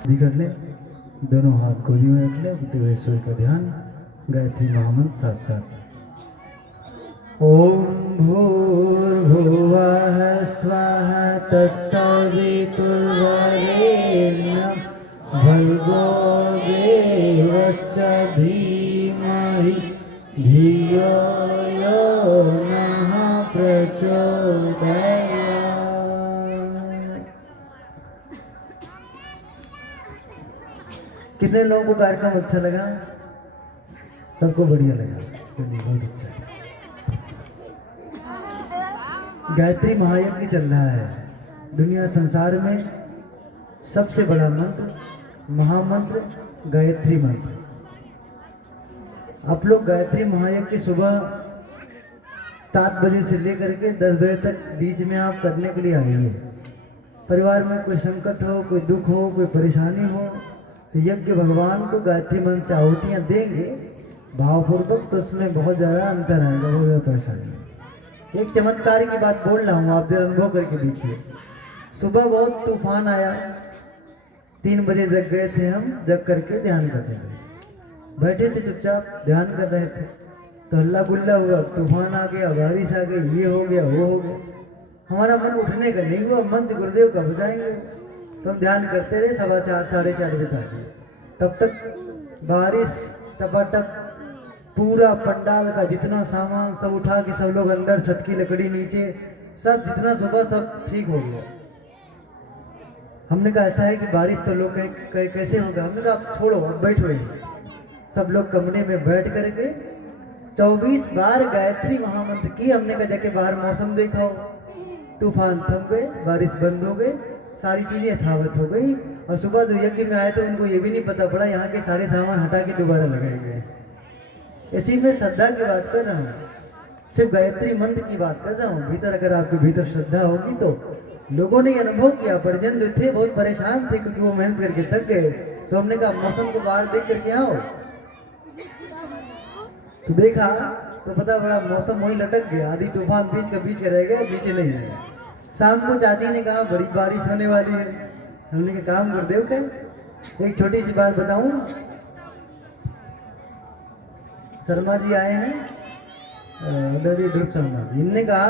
कर ले, दोनों हाथ गोदी में रख ले, देवेश्वर का ध्यान, गायत्री महामंत्र साथ साथ। ओम भूर्भुवः स्वः तत्सवितुर्वरेण्यं भर्गो देवस्य धीमहि धियो यो नः प्रचोदयात्। कितने लोगों को कार्यक्रम अच्छा लगा? सबको बढ़िया लगा, चलिए बहुत अच्छा है। गायत्री महायज्ञ चल रहा है। दुनिया संसार में सबसे बड़ा मंत्र, महामंत्र गायत्री मंत्र। आप लोग गायत्री महायज्ञ सुबह 7 बजे से लेकर के 10 बजे तक बीच में आप करने के लिए आइए। परिवार में कोई संकट हो, कोई दुख हो, कोई परेशानी हो, तो यज्ञ भगवान को गायत्री मंत्र से आहुतियाँ देंगे भावपूर्वक, तो उसमें बहुत ज़्यादा अंतर आएगा, बहुत ज़्यादा परेशानी। एक चमत्कार की बात बोल रहा हूँ, आप जरा अनुभव करके देखिए। सुबह बहुत तूफान आया, 3 बजे जग गए थे हम, जग करके ध्यान कर रहे थे, बैठे थे चुपचाप ध्यान कर रहे थे, तो हल्ला गुल्ला हुआ, तूफान आ गया, बारिश आ गई, ये हो गया वो हो गया। हमारा मन उठने का नहीं हुआ, मंत्र गुरुदेव का बजाएंगे, तो हम ध्यान करते रहे। 4:15 4:30 बजे तक, तब तक बारिश टपाटप, पूरा पंडाल का जितना सामान सब उठा के सब लोग अंदर, छत की लकड़ी नीचे, सब जितना सुबह सब ठीक हो गया। हमने कहा ऐसा है कि बारिश तो लोग कैसे होगा? हमने कहा आप छोड़ो, अब बैठो ही। सब लोग कमरे में बैठ करके 24 बार गायत्री महामंत्र की। हमने कहा जाके बाहर मौसम देखा हो, तूफान थम गए, बारिश बंद हो गई, सारी चीजें यथावत हो गई। और सुबह जो यज्ञ में आए थे उनको ये भी नहीं पता पड़ा यहाँ के सारे सामान हटा के दोबारा लगाए गए। इसी में श्रद्धा की बात कर रहा हूँ, सिर्फ गायत्री मंत्र की बात कर रहा हूँ। भीतर अगर आपके भीतर श्रद्धा होगी तो लोगों ने अनुभव किया। परिजन जो थे बहुत परेशान थे क्योंकि वो मेहनत करके थक गए, तो हमने कहा मौसम को बाहर देख करके आओ, तो देखा तो पता बड़ा मौसम वही लटक गया, आधी तूफान बीच का रह गया, नीचे नहीं है। शाम को चाची ने कहा बड़ी बारिश होने वाली है। हमने कहा काम गुरुदेव का। एक छोटी सी बात बताऊं, शर्मा जी आए हैं, शर्मा जी, इनने कहा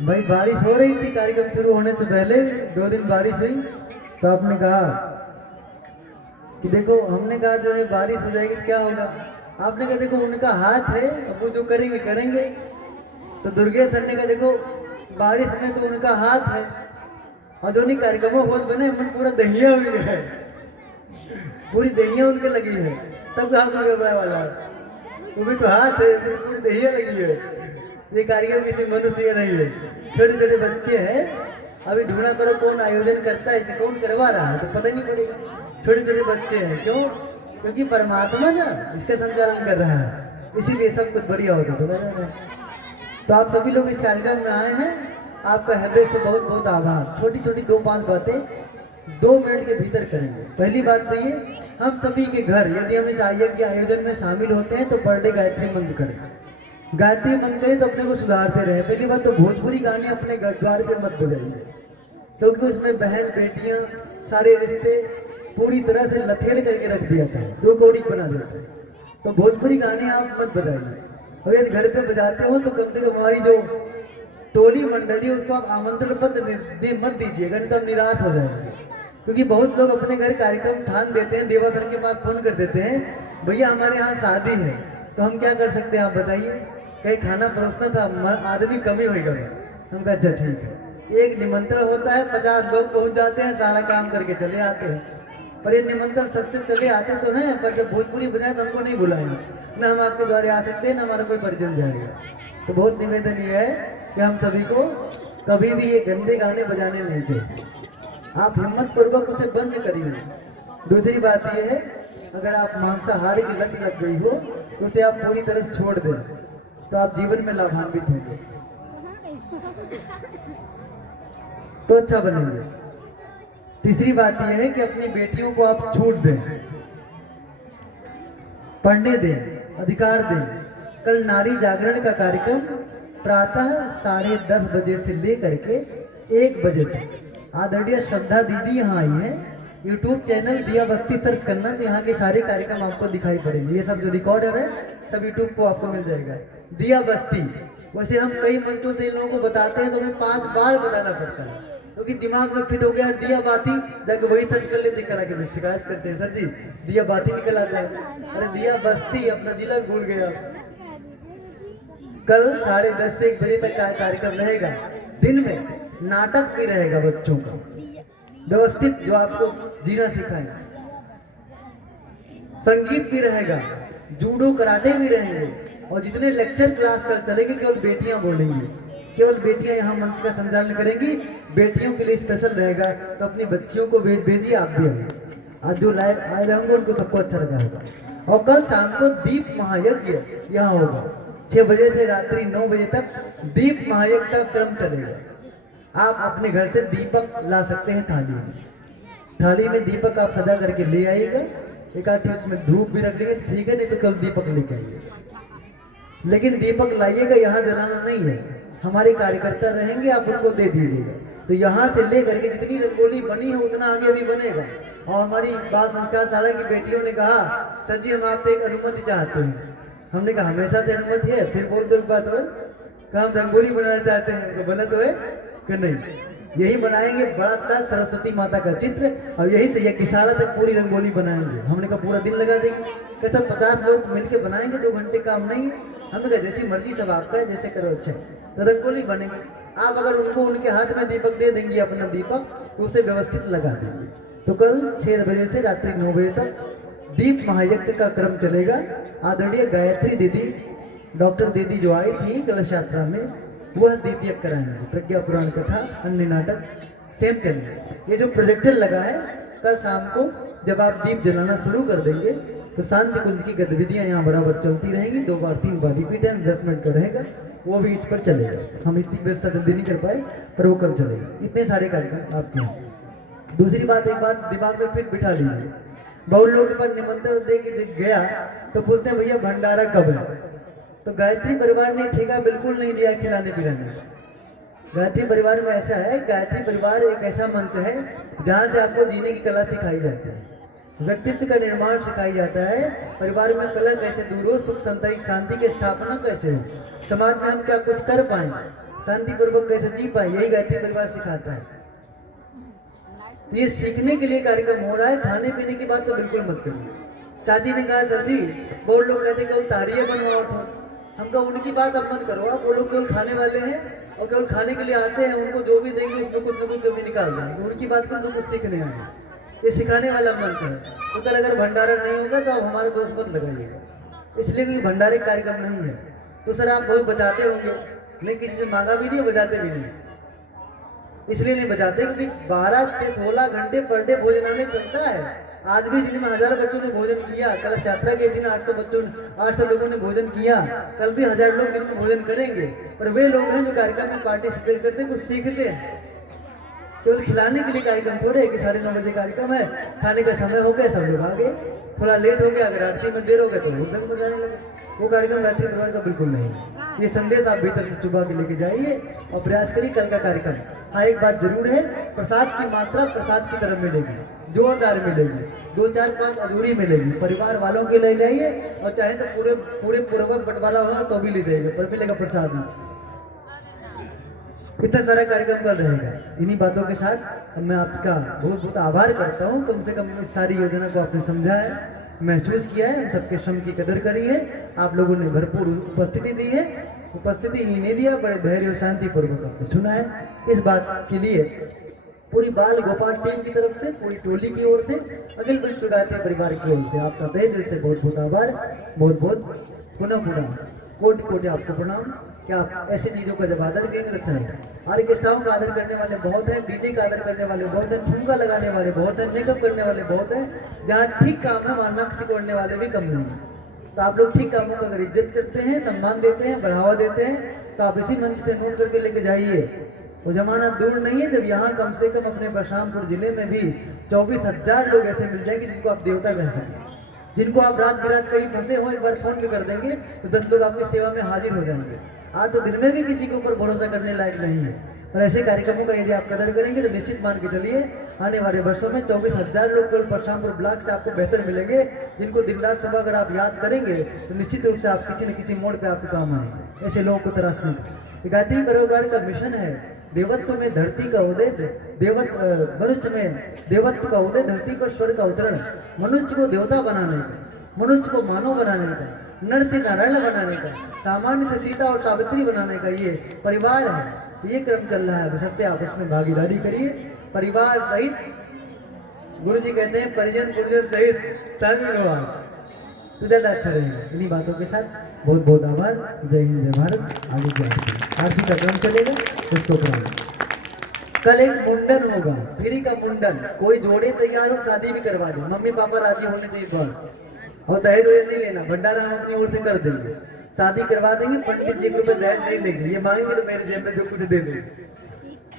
भाई बारिश हो रही थी कार्यक्रम शुरू होने से पहले, 2 दिन बारिश हुई, तो आपने कहा कि देखो, हमने कहा जो है बारिश हो जाएगी तो क्या होगा? आपने कहा देखो उनका हाथ है, अब वो जो करेंगे करेंगे। तो दुर्गेश सर ने कहा देखो बारिश में तो उनका हाथ है, और जो नहीं कार्यक्रमों बहुत बने, मन पूरा दहिया हुई है, पूरी दहिया उनके लगी है, तब हाथ वाला वो भी तो हाथ है, तो पूरी दहिया लगी है। ये कार्यक्रम किसी मनुष्य नहीं है, छोटे छोटे बच्चे हैं। अभी ढूंढा करो कौन आयोजन करता है, कौन करवा रहा है, तो पता नहीं पड़ेगा। छोटे छोटे बच्चे हैं, क्यों? क्योंकि परमात्मा ना इसका संचालन कर रहा है, इसीलिए सब कुछ बढ़िया होता है। तो आप सभी लोग इस कार्यक्रम में आए हैं, आपका हृदय से बहुत बहुत आभार। छोटी छोटी 2-5 बातें 2 मिनट के भीतर करेंगे। पहली बात तो ये, हम सभी के घर यदि हम इस यज्ञ आयोजन में शामिल होते हैं तो पर डे गायत्री मंत्र करें। गायत्री मंत्र करें तो अपने को सुधारते रहे। पहली बात तो भोजपुरी गाने अपने द्वार पे मत बजाइए, क्योंकि उसमें बहन बेटियां सारे रिश्ते पूरी तरह से लथेड़ करके रख दिया था, 2 कौड़ी बना देता है। तो भोजपुरी गाने आप मत बजाइए। और यदि घर पे बजाते हो तो कम से कम हमारी जो टोली मंडली उसको आप आमंत्रण पत्र मत दीजिएगा, नहीं तो हम निराश हो जाएंगे। क्योंकि बहुत लोग अपने घर कार्यक्रम ठान देते हैं, देवा सर के पास फोन कर देते हैं, भैया हमारे यहाँ शादी है, तो हम क्या कर सकते हैं आप बताइए? कहीं खाना परोसना था, आदमी कमी होगा। हम कहा अच्छा ठीक है, एक निमंत्रण होता है, 50 लोग पहुंच जाते हैं, सारा काम करके चले आते हैं। पर ये निमंत्रण सस्ते चले आते तो हैं, पर जब भोजपुरी बजाए तो हमको नहीं बुलाएंगे, न हम आपके द्वारे आ सकते हैं, न हमारा कोई परिजन जाएगा। तो बहुत निवेदन ये है कि हम सभी को कभी भी ये गंदे गाने बजाने नहीं चाहिए। आप हिम्मत पूर्वक उसे बंद करिए। दूसरी बात यह है, अगर आप मांसाहारी की लत लग गई हो तो उसे आप पूरी तरह छोड़ दें, तो आप जीवन में लाभान्वित होंगे, तो अच्छा बनेंगे। तीसरी बात यह है कि अपनी बेटियों को आप छूट दें, पढ़ने दें, अधिकार दें। कल नारी जागरण का कार्यक्रम प्रातः 10:30 बजे से लेकर के 1 बजे तक आदरणीय श्रद्धा दीदी यहाँ आई है, यूट्यूब चैनल दिया बस्ती सर्च करना तो यहाँ के सारे कार्यक्रम आपको दिखाई पड़ेंगे। ये सब जो रिकॉर्डर है सब यूट्यूब को आपको मिल जाएगा। दिया बस्ती, वैसे हम कई मंचों से इन लोगों को बताते हैं तो हमें 5 बार बताना पड़ता है क्योंकि दिमाग में फिट हो गया दिया बाती, जाके वही सर्च कर लेते, निकल आके शिकायत करते हैं, सर जी दिया बाती निकल आता है। अरे दिया बस्ती अपना जिला भूल गया। कल 10:30 से 1 बजे तक का कार्यक्रम रहेगा। दिन में नाटक भी रहेगा बच्चों का व्यवस्थित, जो आपको जीना सिखाएंगे। संगीत भी रहेगा, जूडो कराटे भी रहेंगे और जितने लेक्चर क्लास कल चलेंगे केवल बेटियां बोलेंगी, केवल बेटियां यहाँ मंच का संचालन करेंगी। बेटियों के लिए स्पेशल रहेगा तो अपनी बच्चियों को भेजिए, आप भी आइए। आज जो लाइव आए रहेंगे उनको सबको अच्छा लगा होगा। और कल शाम को दीप महायज्ञ यहाँ होगा 6 बजे से रात्रि 9 बजे तक दीप महायज्ञ का क्रम चलेगा। आप अपने घर से दीपक ला सकते हैं थाली में दीपक आप सजा करके ले आइएगा। एक आधी उसमें धूप भी रख लेंगे ठीक है, नहीं तो कल दीपक लेके आइएगा। लेकिन दीपक लाइएगा, यहाँ जलाना नहीं है। हमारे कार्यकर्ता रहेंगे, आप उनको दे दीजिएगा। तो यहाँ से ले करके जितनी रंगोली बनी है उतना आगे भी बनेगा। और हमारी बाल संस्कार शाला की बेटियों ने कहा सर जी हम आपसे एक अनुमति चाहते हैं। हमने कहा हमेशा से अनुमति है, फिर बोल दो एक बात और कहा हम रंगोली बनाना चाहते हैं। तो बना तो है कि नहीं? यही बनाएंगे बड़ा सा सरस्वती माता का चित्र और यही से यज्ञशाला तक पूरी रंगोली बनाएंगे। हमने कहा पूरा दिन लगा देंगे, कैसा 50 लोग मिलके बनाएंगे, 2 घंटे काम नहीं। हमने कहा जैसी मर्जी सब आपका है, जैसे करो अच्छा है। तो रंगोली बनेगी। आप अगर उनको उनके हाथ में दीपक दे देंगे अपना दीपक तो उसे व्यवस्थित लगा देंगे। तो कल 6 बजे से रात्रि 9 बजे तक दीप महायज्ञ का क्रम चलेगा। आदरणीय गायत्री दीदी, डॉक्टर दीदी जो आई थी कलश यात्रा में, वह दीप यज्ञ कराएंगे। प्रज्ञा पुराण कथा, अन्य नाटक सेम चलेंगे। ये जो प्रोजेक्टर लगा है, कल शाम को जब आप दीप जलाना शुरू कर देंगे तो शांति कुंज की गतिविधियां यहाँ बराबर चलती रहेंगी। 2 बार 3 बार रिपीट है, 10 मिनट का रहेगा, वो भी इस पर चलेगा। हम इतनी व्यवस्था जल्दी नहीं कर पाए पर वो कल चलेगा। इतने सारे कार्यक्रम आपके हैं। दूसरी बात, एक बात दिमाग में फिट बिठा लीजिए। बहुत लोगों के पास निमंत्रण दे के गया तो पूछते हैं भैया भंडारा कब है? तो गायत्री परिवार ने ठेका बिल्कुल नहीं लिया खिलाने पिलाने का। गायत्री परिवार में ऐसा है, गायत्री परिवार एक ऐसा मंच है जहाँ से आपको जीने की कला सिखाई जाती है, व्यक्तित्व का निर्माण सिखाई जाता है। परिवार में कला कैसे दूर हो, सुख शांति की स्थापना कैसे हो, समाज में हम क्या कुछ कर पाए, शांतिपूर्वक कैसे जी पाए, यही गायत्री परिवार सिखाता है। तो ये सीखने के लिए कार्यक्रम हो रहा है। खाने पीने की बात तो बिल्कुल मत करिए। चाची ने कहा सर जी बहुत लोग कहते केवल तारिया बनवाओ था। हम कहा उनकी बात अब मत करो, आप वो लोग केवल खाने वाले हैं और केवल खाने के लिए आते हैं। उनको जो भी देंगे उसमें कुछ न कुछ कभी निकाल देंगे। उनकी बात करो तो कुछ सीखने आए, ये सिखाने वाला मंच है। तो कल अगर भंडारा नहीं होगा तो आप हमारा दोस्त मत लगाइएगा, इसलिए कोई भंडारे कार्यक्रम नहीं है। तो सर आप बहुत बचाते होंगे, नहीं किसी से मांगा भी नहीं, बजाते भी नहीं। इसलिए नहीं बजाते क्योंकि 12 से 16 घंटे पर डे भोजनालय चलता है। आज भी दिन में 1000 बच्चों ने भोजन किया। कलश यात्रा के दिन 800 लोगों ने भोजन किया। कल भी 1000 लोग दिन में भोजन करेंगे। पर वे लोग हैं जो कार्यक्रम में पार्टिसिपेट करते हैं, कुछ सीखते हैं। केवल खिलाने के लिए कार्यक्रम थोड़े है कि 9:30 बजे कार्यक्रम है, खाने का समय हो गया, सब लोग आ गए। थोड़ा लेट हो गया, अगर आरती में देर हो गया तो लोग बजाने लगे। वो कार्यक्रम गायत्री परिवार का बिल्कुल नहीं है। ये संदेश आप भीतर से चुभा के लेके जाइए और प्रयास करिए कल का कार्यक्रम। हाँ एक बात जरूर है, प्रसाद की मात्रा प्रसाद की तरफ मिलेगी, जोरदार मिलेगी। 2, 4, 5 अधूरी मिलेगी। परिवार वालों के लिए लाइए और चाहे तो पूरे पूर्वक बंटवारा होगा तो भी ले जाइए, पर मिलेगा प्रसाद ही। इतना सारा कार्यक्रम कल रहेगा। इन्हीं बातों के साथ मैं आपका बहुत बहुत आभार करता हूँ। कम से कम इस सारी योजना को आपने समझा है, महसूस किया है, हम सबके श्रम की कदर करी है। आप लोगों ने भरपूर उपस्थिति दी है। उपस्थिति ही नहीं दिया, बड़े धैर्य और शांति पूर्वक आपने सुना है। इस बात के लिए पूरी बाल गोपाल टीम की तरफ से, पूरी टोली की ओर से, अखिल ब्रिज गायत्री परिवार की ओर से आपका तहे दिल से बहुत बहुत आभार, बहुत बहुत पुनः कोटि कोटि आपको प्रणाम। क्या आप ऐसी चीजों का जब आदर करेंगे तो अच्छा रहेगा। ऑर्केस्ट्राओं का आदर करने वाले बहुत हैं, डीजे का आदर करने वाले बहुत हैं, ठुमका लगाने वाले बहुत हैं, मेकअप करने वाले बहुत हैं। जहाँ ठीक काम है वहाँ नक्श सिकोड़ने वाले भी कम नहीं है। तो आप लोग ठीक कामों का अगर इज्जत करते हैं, सम्मान देते हैं, बढ़ावा देते हैं तो आप इसी मंच से नोट करके लेके जाइए। वो जमाना दूर नहीं है जब यहाँ कम से कम अपने बलरामपुर जिले में भी 24,000 लोग ऐसे मिल जाएंगे जिनको आप देवता कह सकें, जिनको आप रात बिरात कहीं फंसे हो एक बार फोन भी कर देंगे तो 10 लोग आपकी सेवा में हाजिर हो जाएंगे। आज तो दिन में भी किसी के ऊपर भरोसा करने लायक नहीं है। और ऐसे कार्यक्रमों का यदि आप कदर करेंगे तो निश्चित मान के चलिए आने वाले वर्षों में 24,000 लोग केवल परशुरामपुर ब्लॉक से आपको बेहतर मिलेंगे, जिनको दिन रात सुबह अगर आप याद करेंगे तो निश्चित रूप से आप किसी न किसी मोड़ पे आपके काम आएंगे। ऐसे लोगों को तराशने का गायत्री परिवार का मिशन है देवत्व में धरती का उदय, मनुष्य में देवत्व का उदय, धरती पर स्वर्ग का अवतरण, मनुष्य को देवता बनाने का, मनुष्य को मानव बनाने का, नर से नारायण बनाने का, सामान्य से सीता और सावित्री बनाने का ये परिवार है। ये क्रम चल रहा है, बशर्ते आप उसमें भागीदारी करिए। परिवार सहित, गुरु जी कहते हैं परिजन पुरजन सहित सभी लोग तो ज़्यादा अच्छा रहेगा। इन्हीं बातों के साथ बहुत बहुत आभार। जय हिंद, जय भारत। आगे की आरती का क्रम चलेगा, उसको कराएंगे। कल एक मुंडन होगा, फ्री का मुंडन, कोई जोड़े तैयार हो शादी भी करवा दे, मम्मी पापा राजी होने चाहिए बस। और दहेज वहेज नहीं लेना, भंडारा हम अपनी ओर से कर देंगे, शादी करवा देंगे, पंडित जी 1 रुपए दहेज नहीं लेंगे, ये मांगेंगे तो मेरे जेब में जो कुछ दे देंगे,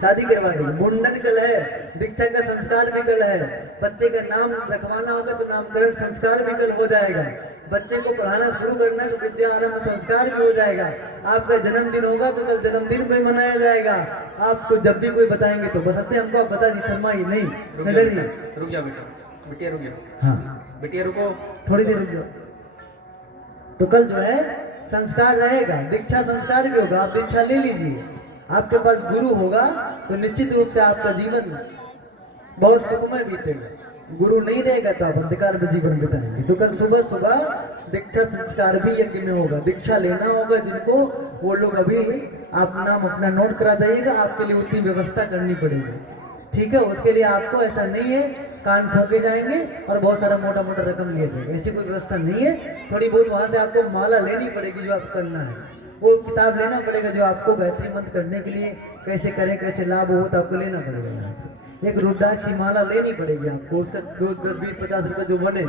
शादी करवा देंगे। मुंडन कल है, दीक्षा का संस्कार भी कल है, बच्चे का नाम रखवाना होगा तो नामकरण संस्कार भी कल हो जाएगा, बच्चे को पढ़ाना शुरू करना है तो विद्या आरंभ संस्कार भी हो जाएगा, आपका जन्मदिन होगा तो कल जन्मदिन भी मनाया जाएगा। आपको जब भी कोई बताएंगे तो बसते हमको आप बता दी, शर्मा ही नहीं, रुक जा बेटा, बिटिया रुक जाओ। हाँ बिटिया रुको, थोड़ी देर रुक जाओ। तो कल जो है संस्कार रहेगा, दीक्षा संस्कार भी होगा, आप दीक्षा ले लीजिए। आपके पास गुरु होगा तो निश्चित रूप से आपका जीवन बहुत सुखमय बीतेगा। गुरु नहीं रहेगा तो आप अंधकार में जीवन बिताएंगे। तो कल सुबह सुबह दीक्षा संस्कार भी यज्ञ में होगा, दीक्षा लेना होगा जिनको, वो लोग अभी आप नाम अपना नोट करा जाइएगा, आपके लिए उतनी व्यवस्था करनी पड़ेगी, ठीक है। उसके लिए आपको ऐसा नहीं है कान ठोके जाएंगे और बहुत सारा मोटा मोटा रकम लिए जाएगा, ऐसी कोई व्यवस्था नहीं है। थोड़ी बहुत वहां से आपको माला लेनी पड़ेगी, जो आपको करना है, वो किताब लेना पड़ेगा जो आपको गायत्री मंत्र करने के लिए कैसे करें, कैसे लाभ हो, तो आपको लेना पड़ेगा यहाँ से। एक रुद्राक्ष की माला लेनी पड़ेगी आपको, उसका 10, 20, 50 रुपए जो बने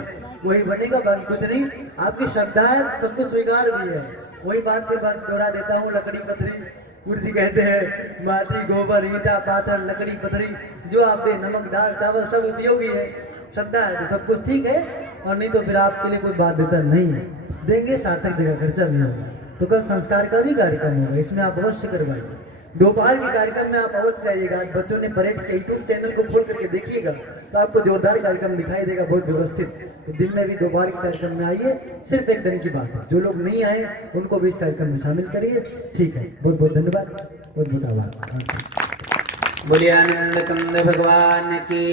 वही बनेगा, बाकी कुछ नहीं। आपकी श्रद्धा है, सबको स्वीकार भी है। वही बात फिर दोहरा देता हूँ, लकड़ी पथरी, गुरु जी कहते हैं माटी गोबर ईंटा पाथर लकड़ी पथरी जो आप दे, नमक दाल चावल सब उपयोगी है, श्रद्धा है तो सब कुछ ठीक है, और नहीं तो फिर आपके लिए कोई बाध्यता नहीं है, देंगे सार्थक जगह खर्चा भी होगा। तो कल संस्कार का भी कार्यक्रम होगा, इसमें आप अवश्य करवाइए। दोपहर के कार्यक्रम में आप अवश्य आइएगा। आज बच्चों ने परेड के यूट्यूब चैनल को खोल करके देखिएगा तो आपको जोरदार कार्यक्रम दिखाई देगा, बहुत व्यवस्थित। तो दिन में भी दोपहर के कार्यक्रम में आइए, सिर्फ एक दिन की बात है, जो लोग नहीं आए उनको भी इस कार्यक्रम में शामिल करिए, ठीक है। बहुत बहुत धन्यवाद, बहुत बहुत आभार। बोलिए आनंद कंद भगवान की।